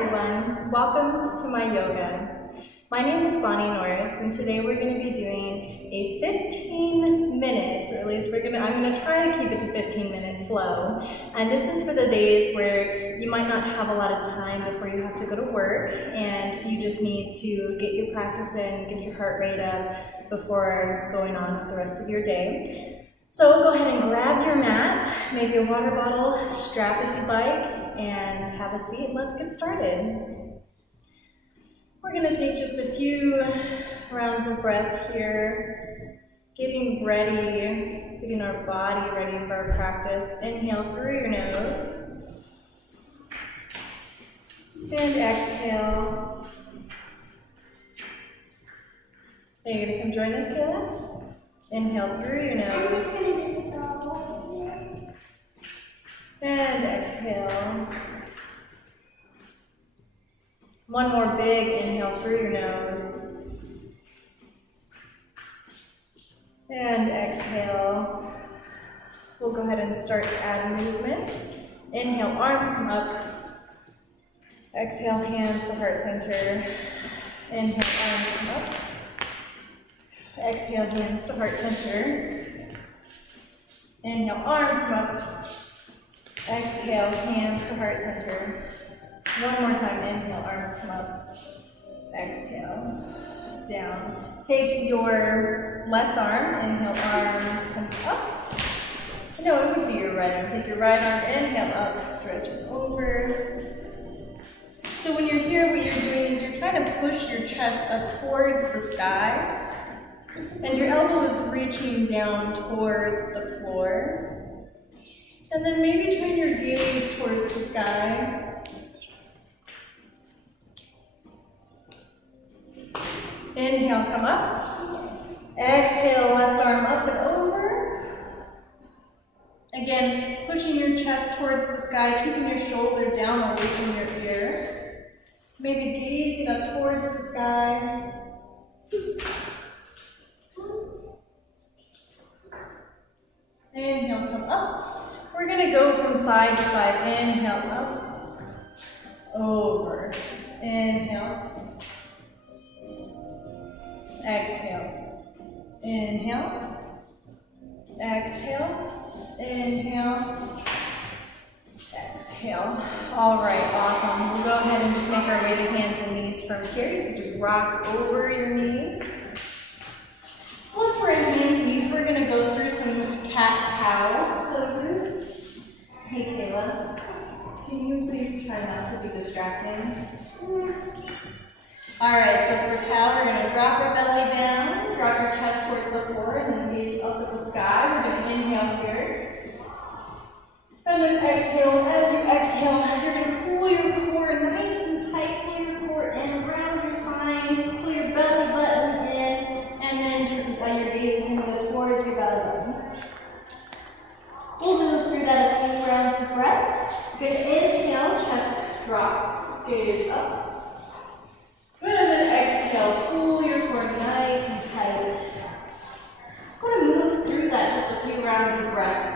everyone, welcome to my yoga. My name is Bonnie Norris, and today we're going to be doing a 15-minute, or at least I'm going to try to keep it to 15-minute flow. And this is for the days where you might not have a lot of time before you have to go to work, and you just need to get your practice in, get your heart rate up before going on with the rest of your day. So go ahead and grab your mat, maybe a water bottle, strap if you'd like, and have a seat. Let's get started. We're going to take just a few rounds of breath here, getting ready, getting our body ready for our practice. Inhale through your nose, and exhale. Are you going to come join us, Kayla? Inhale through your nose, and exhale. One more big inhale through your nose, and exhale. We'll go ahead and start to add movement. Inhale, arms come up. Exhale, hands to heart center. Inhale, arms come up. Exhale, joins to heart center. Inhale, arms come up. Exhale, hands to heart center. One more time, inhale, arms come up. Exhale, down. Take your left arm, inhale, arm comes up. No, it would be your right arm. Take your right arm, inhale up, stretch it over. So when you're here, what you're doing is you're trying to push your chest up towards the sky, and your elbow is reaching down towards the floor. And then maybe turn your gaze towards the sky. Inhale, come up. Exhale, left arm up and over. Again, pushing your chest towards the sky, keeping your shoulder down away from your ear. Maybe gazing up towards the sky. Inhale, come up. We're going to go from side to side. Inhale, up. Over. Inhale. Exhale. Inhale. Exhale. Inhale. Exhale. All right, awesome. We'll go ahead and just make our way to hands and knees from here. You can just rock over your knees. Once we're in hands and knees, we're going to go through some cat-cow poses. Hey, Kayla, can you please try not to be distracting? All right, so for cow, we're going to drop our belly down, drop your chest towards the floor, and then gaze up at the sky. We're going to inhale here. And then exhale. As you exhale, you're going to pull your core nice and tight. Pull your core in, round your spine, pull your belly button in, and then your gaze is going to go towards your belly button. We'll move through that a few rounds of breath. Good, inhale, chest drops, gaze up. Good, and then exhale, pull your core nice and tight. I'm going to move through that just a few rounds of breath.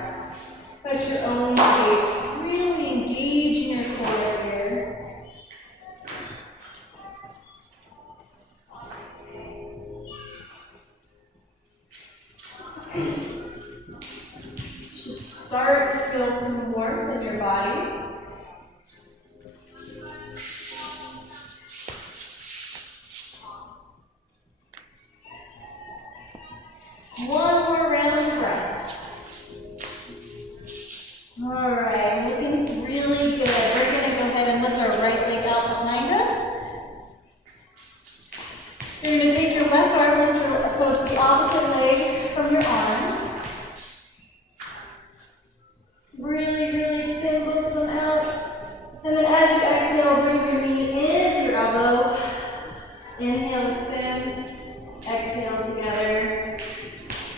At your own pace, really engaging your core here. You should start to feel some warmth in your body. One more round of breath. All right, looking really good. We're going to go ahead and lift our right leg out behind us. You're going to take your left arm, so it's the opposite leg from your arms. Really, really extend both of them out. And then as you exhale, bring your knee into your elbow. Inhale, extend. Exhale together.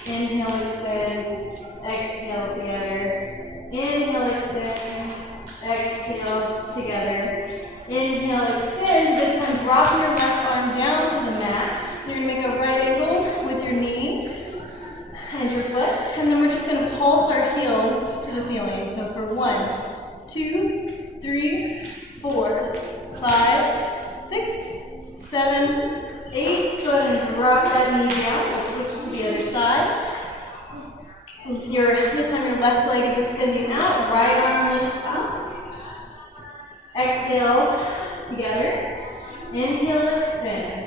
Inhale, extend. Exhale together. Inhale, extend. Exhale together. Inhale, extend. This time, drop your left arm down to the mat. You're going to make a right angle with your knee and your foot. And then we're just going to pulse our heel to the ceiling. So for 1, 2, 3, 4, 5, 6, 7, 8. Go ahead and drop that knee down. We'll switch to the other side. This time your left leg is extending out, right arm lifts up. Exhale together. Inhale, extend.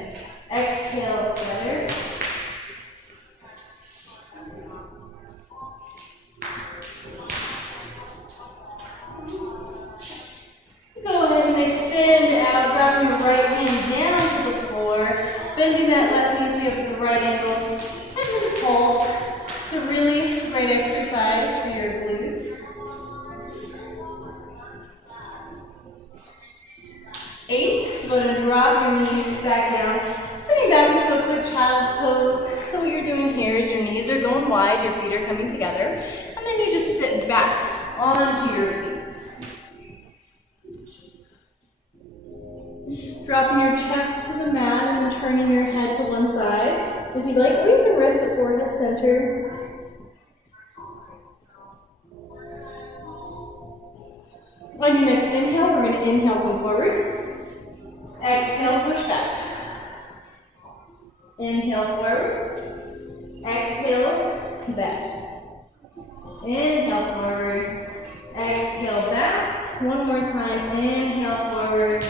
Exhale together. Go ahead and extend out, dropping your right hand down to the floor, bending that left knee so you have the right angle, and then pulse. It's a really great exercise for your glutes. 8, go ahead and drop your knee back down, sitting back into a quick child's pose. So what you're doing here is your knees are going wide, your feet are coming together, and then you just sit back onto your feet. Dropping your chest to the mat and then turning your head to one side. If you'd like, or you can rest at forehead center. On your next inhale, we're going to inhale, come forward. Exhale, push back. Inhale, forward. Exhale, back. Inhale, forward. Exhale, back. One more time. Inhale, forward.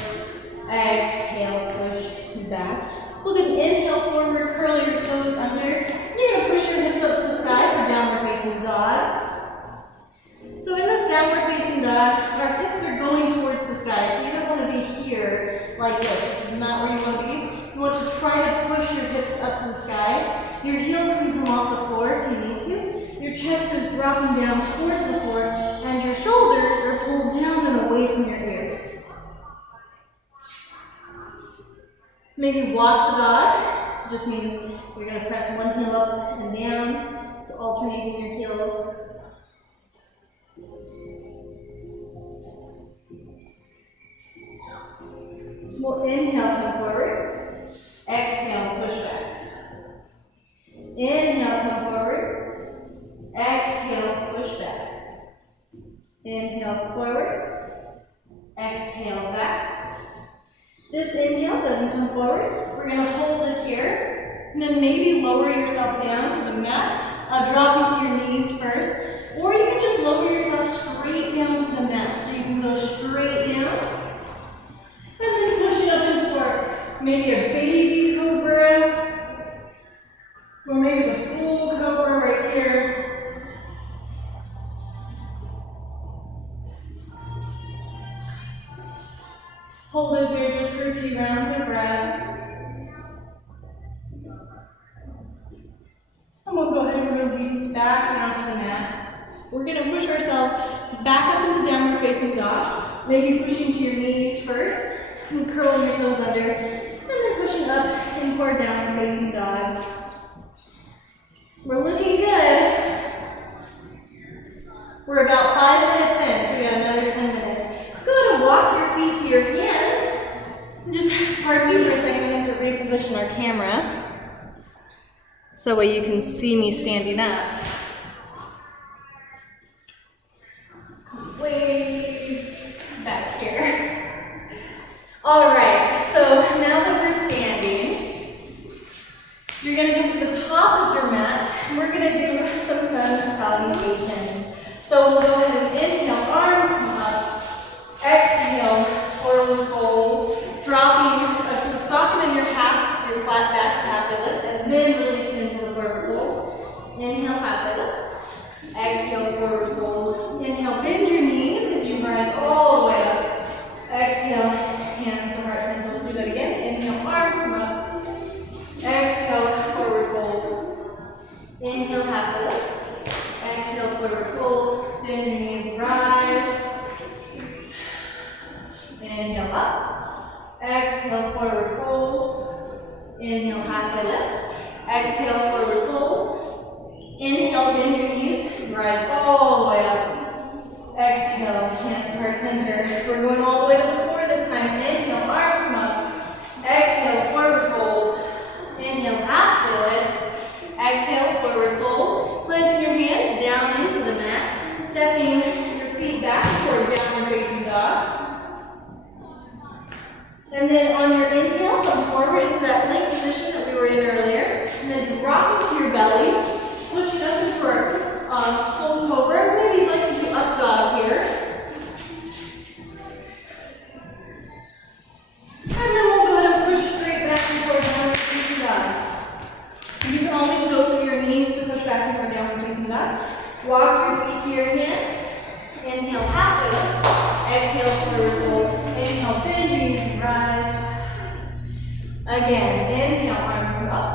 Exhale, push back. We'll then inhale, forward, curl your toes under. You're going to push your hips up to the sky for downward facing dog. So in this downward facing dog, our hips are going towards the sky. So you don't want to be here like this. This is not where you want to be. You want to try to push your hips up to the sky. Your heels can come off the floor if you need to. Your chest is dropping down towards the floor, and your shoulders are pulled down and away from your ears. Maybe walk the dog. Just means you're going to press one heel up and down. So alternating your heels. We'll inhale, come forward. Exhale, push back. Inhale, come forward. Exhale, push back. Inhale, forward. Exhale, back. This inhale, go and come forward. We're going to hold it here. And then maybe lower yourself down to the mat. Drop into your knees first. Or you can just lower yourself straight down to the mat. So you can go straight down. And then push it up into our, maybe a baby cobra. Or maybe it's a full cobra right here. Hold it there just for a few rounds of breath. And we'll go ahead and release back down to the mat. We're going to push ourselves back up into downward facing dog. Maybe pushing to your knees first. And curling your toes under, and then pushing up into our downward facing dog. We're looking good. We're about 5 minutes in, so we got another 10 minutes. Go ahead and walk your feet to your hands. And just pardon me for a second, we have to reposition our camera. So that way you can see me standing up. Way back here. All right, so now that we're standing, you're going to come to the top of your mat, and we're going to do some sun salutations. So we'll go ahead and inhale, arms come up, exhale, forward fold, dropping, so stocking in your half, your flat back, halfway lift, and then release into the forward fold. Inhale, halfway lift, exhale, forward fold. Inhale, bend your knees as you rise all the way up. Exhale, hands to heart center. We'll do that again. Inhale, arms come up. Exhale, forward fold. Inhale, halfway lift. Exhale, forward fold. Bend your knees, rise. Inhale, up. Exhale, forward fold. Inhale, halfway lift. Exhale, forward fold. Inhale, bend your knees, rise all the way up. Exhale, hands to heart center. We're going all the way to the floor this time. Inhale, arms come up. Exhale, forward fold. Inhale, halfway lift. Exhale, forward fold. Planting your hands down into the mat. Stepping your feet back toward downward facing dog. Inhale, half lift. Exhale, forward fold. Inhale, bend your knees and rise. Again, inhale, arms come up.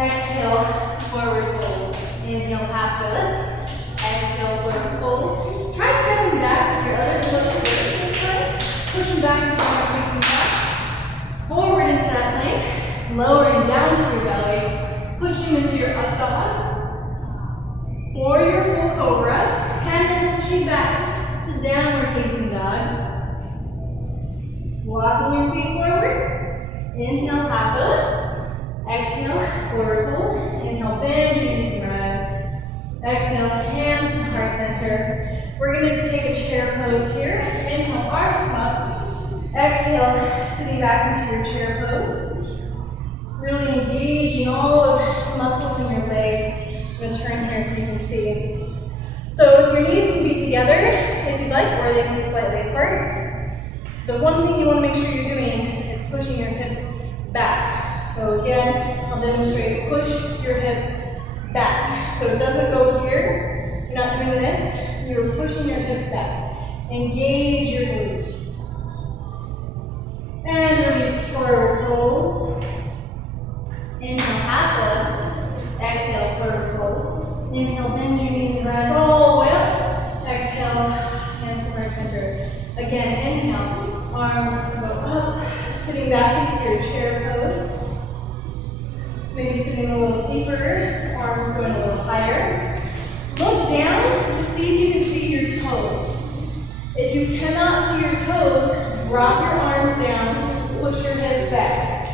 Exhale, forward fold. Inhale, half lift. Exhale, forward fold. Try stepping back with your other foot this time. Pushing back into your facing back. Forward into that plank. Lowering down to your belly. Pushing into your up dog. Or your full cobra. And then pushing back to downward facing dog. Walking your feet forward. Inhale, half lift. Exhale, forward fold. Inhale, bend your knees and rise. Exhale, hands to heart center. We're going to take a chair pose here. Inhale, arms come up. Exhale, sitting back into your chair pose. Really engaging all of the muscles in your legs. I'm going to turn here so you can see. So your knees can be together if you'd like, or they can be slightly apart. The one thing you want to make sure you're doing is pushing your hips back. So again, I'll demonstrate. Push your hips back. So it doesn't go here. You're not doing this. You're pushing your hips back. Engage your glutes. And release forward fold. Inhale, half lift. Exhale, forward fold. Inhale, bend your knees and rise all the way up. Exhale, hands to heart center. Again, inhale, arms go up. Sitting back into your chair pose. Maybe sitting a little deeper, arms going a little higher. Look down to see if you can see your toes. If you cannot see your toes, drop your arms down, push your hips back.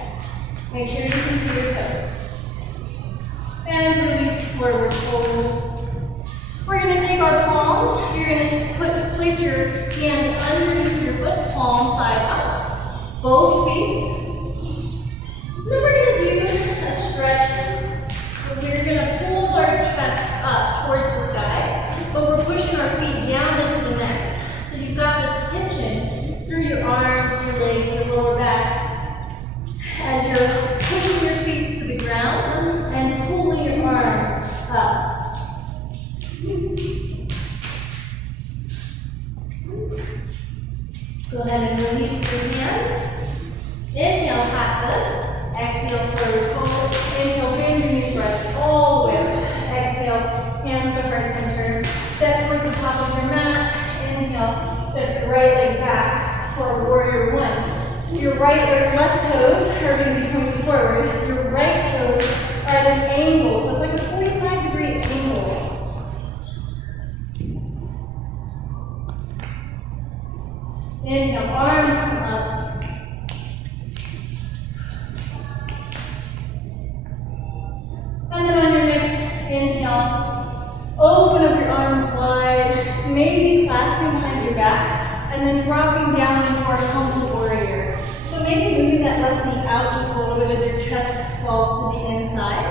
Make sure you can see your toes. And release forward fold. We're going to take our palms. You're going to place your hand underneath your foot, palm side up. Both feet. Then we're going to do a stretch. We're going to pull our chest up towards the sky, but we're pushing our feet down into the mat. So you've got this tension through your arms, your legs, your lower back, as you're pushing your feet to the ground and pulling your arms up. Go ahead and release your hands. Inhale, half lift. Exhale, forward fold. Inhale, bend your knees, rise all the way up. Exhale, hands to heart center. Step towards the top of your mat. Inhale, step your right leg back for warrior one. Your right or left toes are going to be pointing forward. Your right toes are at an angle, so it's like a 45-degree angle. Inhale, arms come up. And then on your next inhale, open up your arms wide, maybe clasping behind your back, and then dropping down into our humble warrior. So maybe moving that left knee out just a little bit as your chest falls to the inside.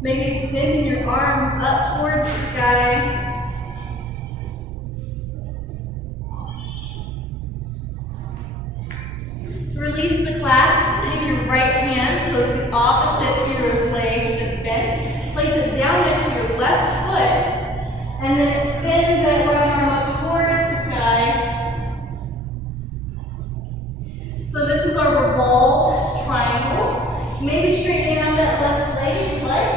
Maybe extending your arms up towards the sky. Release the clasp, take your right hand, so it's the opposite to your leg that's bent. Place it down next to your left foot, and then extend that right arm up towards the sky. So this is our revolved triangle. Maybe straighten out that left leg if you like.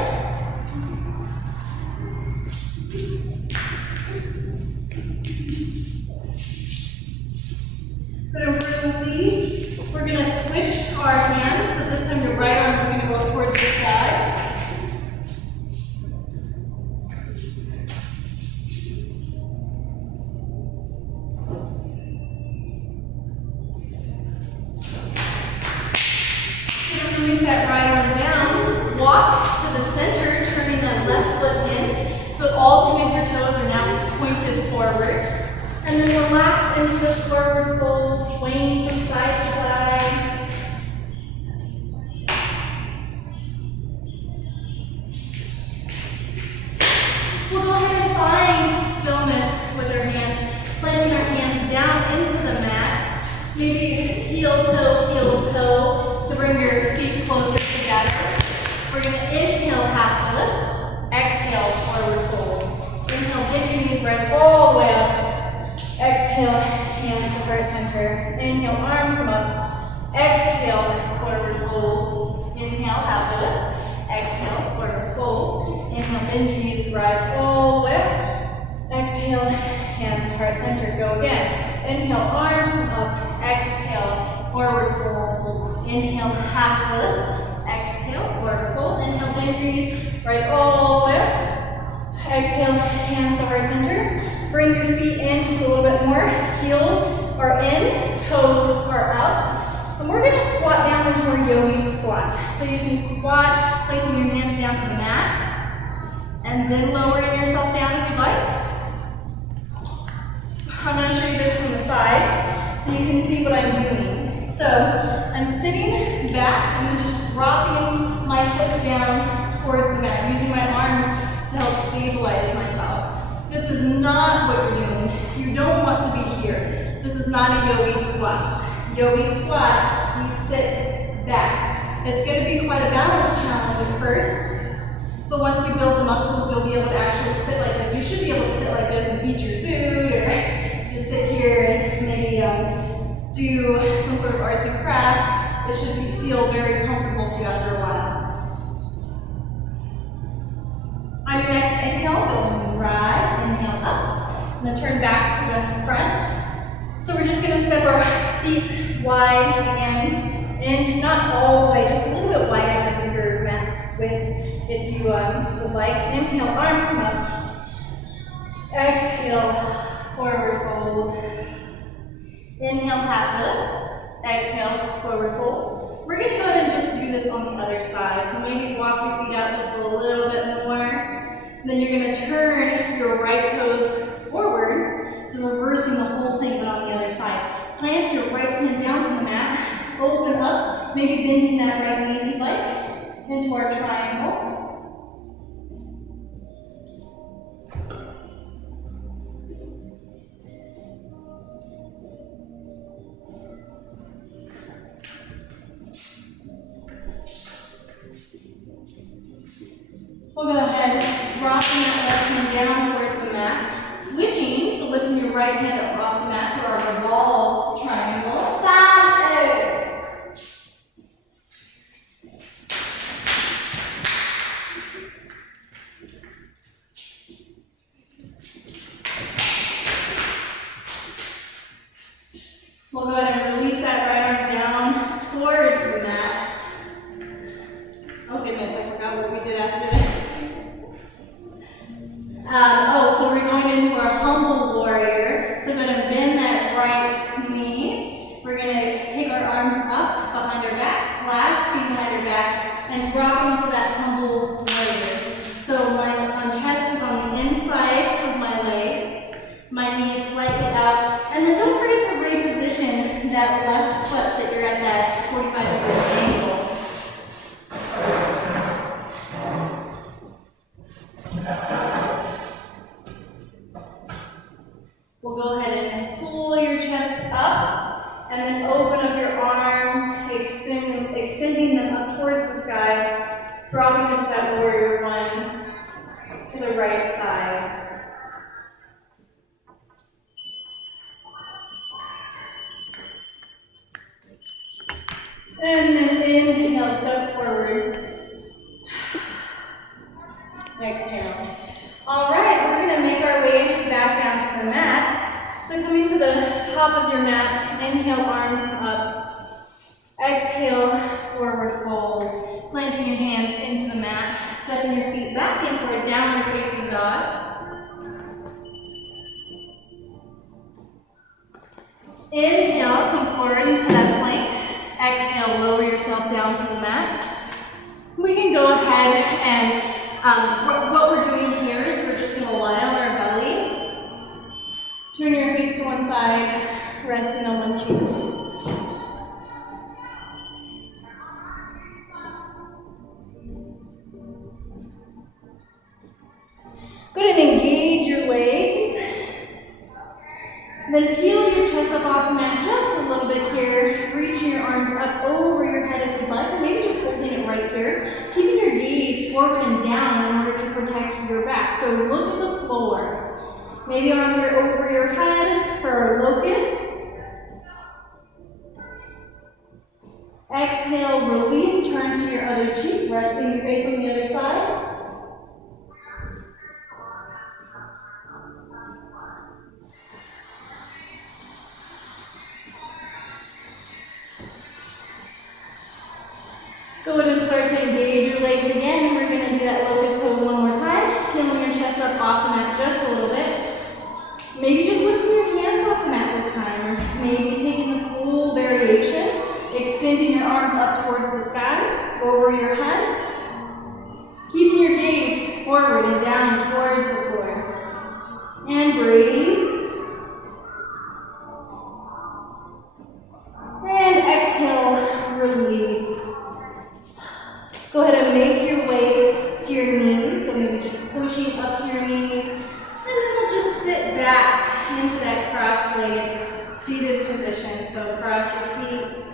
Release. We're going to switch our hands, so this time your right arm is going to go towards the sky. Release that right arm down. Walk to the center, turning that left foot in, so all 2 of your toes are now pointed forward. And then relax into the forward fold, swaying from side to side. We'll go ahead and find stillness with our hands, planting our hands down into the mat. Maybe heel toe to bring your feet closer together. We're going to inhale, half lift. Exhale, forward fold. Inhale, bend your knees, rise all the way up. heart center. Inhale, arms come up. Exhale, forward fold. Inhale, half lift. Exhale, forward fold. Inhale, bend your knees, rise all the way up. Exhale, hands to heart center. Go again. Inhale, arms come up. Exhale, forward fold. Inhale, half lift. Exhale, forward fold. Inhale, bend your knees, rise all the way up. Exhale, hands to heart center. Bring your feet in just a little bit more. Heels are in, toes are out. And we're going to squat down into our yogi squat. So you can squat, placing your hands down to the mat, and then lowering yourself down if you'd like. I'm going to show you this from the side so you can see what I'm doing. So I'm sitting back and then just dropping my hips down towards the mat, using my arms to help stabilize myself. This is not what you're doing. You don't want to be here. This is not a yogi squat. Yogi squat, you sit back. It's going to be quite a balance challenge at first, but once you build the muscles, you'll be able to actually sit like this. You should be able to sit like this and eat your food, or just sit here and maybe do some sort of arts and craft. It should feel very comfortable to you after a while. On your next inhale, go ahead and rise, inhale up, and then turn back to the front. So we're just going to step our feet wide again, and not all the way, just a little bit wider than your mat's width, if you would like. Inhale, arms come up. Exhale, forward fold. Inhale, half lift. Exhale, forward fold. We're going to go ahead and just do this on the other side. So maybe walk your feet out just a little bit more. Then you're going to turn your right toes forward, so reversing the whole thing, but on the other side. Plant your right hand down to the mat, open up, maybe bending that right knee if you'd like, into our triangle. We'll go ahead, dropping that left hand down towards the mat, switching, so lifting your right hand up off the mat through our revolved triangle. 5, 8. We'll go ahead and release that right arm down towards the mat. Oh goodness, I forgot what we did after that. So we're going into our humble warrior. So we're going to bend that right knee. We're going to take our arms up behind our back, clasping behind our back, and dropping into that humble warrior. So my chest is on the inside of my leg, my knee is slightly out, and then don't forget to reposition that left foot so that you're at that 45-degree angle. We'll go ahead and pull your chest up, and then open up your arms, extending them up towards the sky, dropping into that warrior one to the right side. And then inhale, step forward. Exhale. All right, we're going to make our way back down to the mat. So coming to the top of your mat, inhale, arms up. Exhale, forward fold. Planting your hands into the mat, stepping your feet back into our downward facing dog. Inhale, come forward into that plank. Exhale, lower yourself down to the mat. We can go ahead and what we're doing here is we're just going to lie on our belly. Turn your face to one side, resting on one cheek. Go ahead and engage your legs. Then peel your chest up off the mat just a little bit here, reaching your arms up over your head if you'd like, or maybe just holding it right here. Keeping your gaze forward and down in order to protect your back. So look at the floor. Maybe arms are over your head for a locust. other cheek, resting your face on the other side. Go ahead and start to engage your legs again, and we're going to do that locust pose one more time. Peeling your chest up off the mat just a little bit. Maybe just lifting your hands off the mat this time, or maybe taking the full variation, extending your arms up towards the sky, over your head, keeping your gaze forward and down towards the floor. And breathe. And exhale, release. Go ahead and make your way to your knees, so maybe just pushing up to your knees, and then we'll just sit back into that cross-legged seated position. So cross your feet.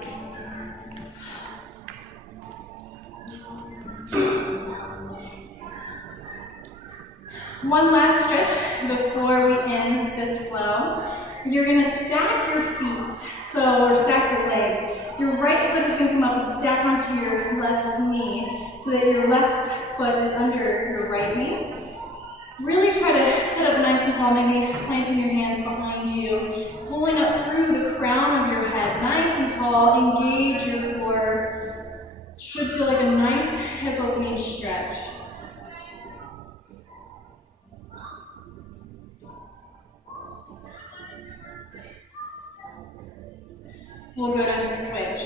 One last stretch before we end this flow. You're going to stack your feet, or stack your legs. Your right foot is going to come up and stack onto your left knee so that your left foot is under your right knee. Really try to sit up nice and tall, maybe planting your hands behind you, pulling up through the crown of your head, nice and tall, engage your core. Should feel like a nice hip opening stretch. We'll go down to switch.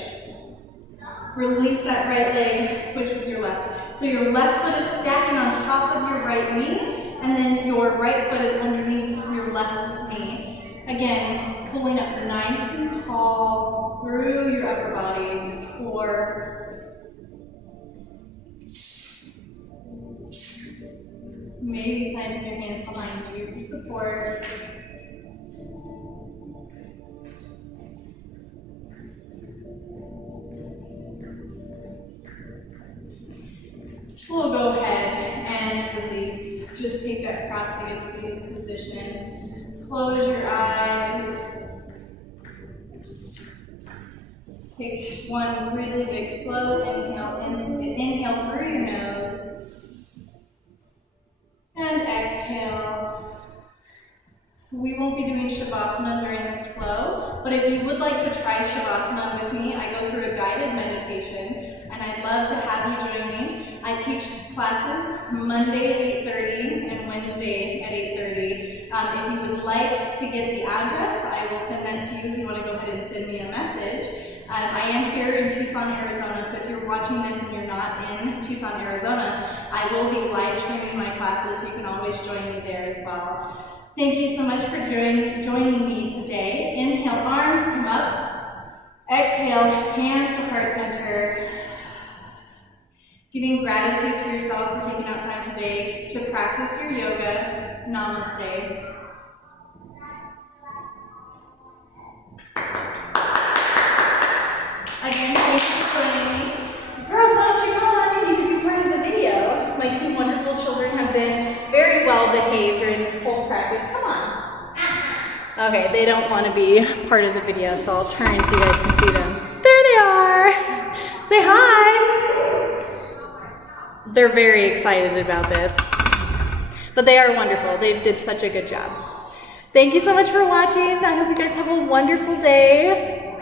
Release that right leg, switch with your left. So your left foot is stacking on top of your right knee, and then your right foot is underneath your left knee. Again, pulling up nice and tall through your upper body. 4. Maybe planting your hands behind you for support. We'll go ahead and release. Just take that cross-legged seated position. Close your eyes. Take one really big slow inhale. Inhale through your nose. And exhale. We won't be doing Shavasana during this flow, but if you would like to try Shavasana with me, I go through a guided meditation, and I'd love to have you join me. I teach classes Monday at 8:30 and Wednesday at 8:30. If you would like to get the address, I will send that to you if you want to go ahead and send me a message. I am here in Tucson, Arizona, so if you're watching this and you're not in Tucson, Arizona, I will be live streaming my classes, so you can always join me there as well. Thank you so much for joining me today. Inhale, arms come up. Exhale, hands to heart center. Giving gratitude to yourself for taking out time today to practice your yoga. Namaste. Again, thank you for joining me. Girls, why don't you come on in? You can be part of the video. My two wonderful children have been very well behaved during this whole practice. Come on. Okay, they don't want to be part of the video, so I'll turn so you guys can see them. There they are. Say hi. They're very excited about this. But they are wonderful. They did such a good job. Thank you so much for watching. I hope you guys have a wonderful day.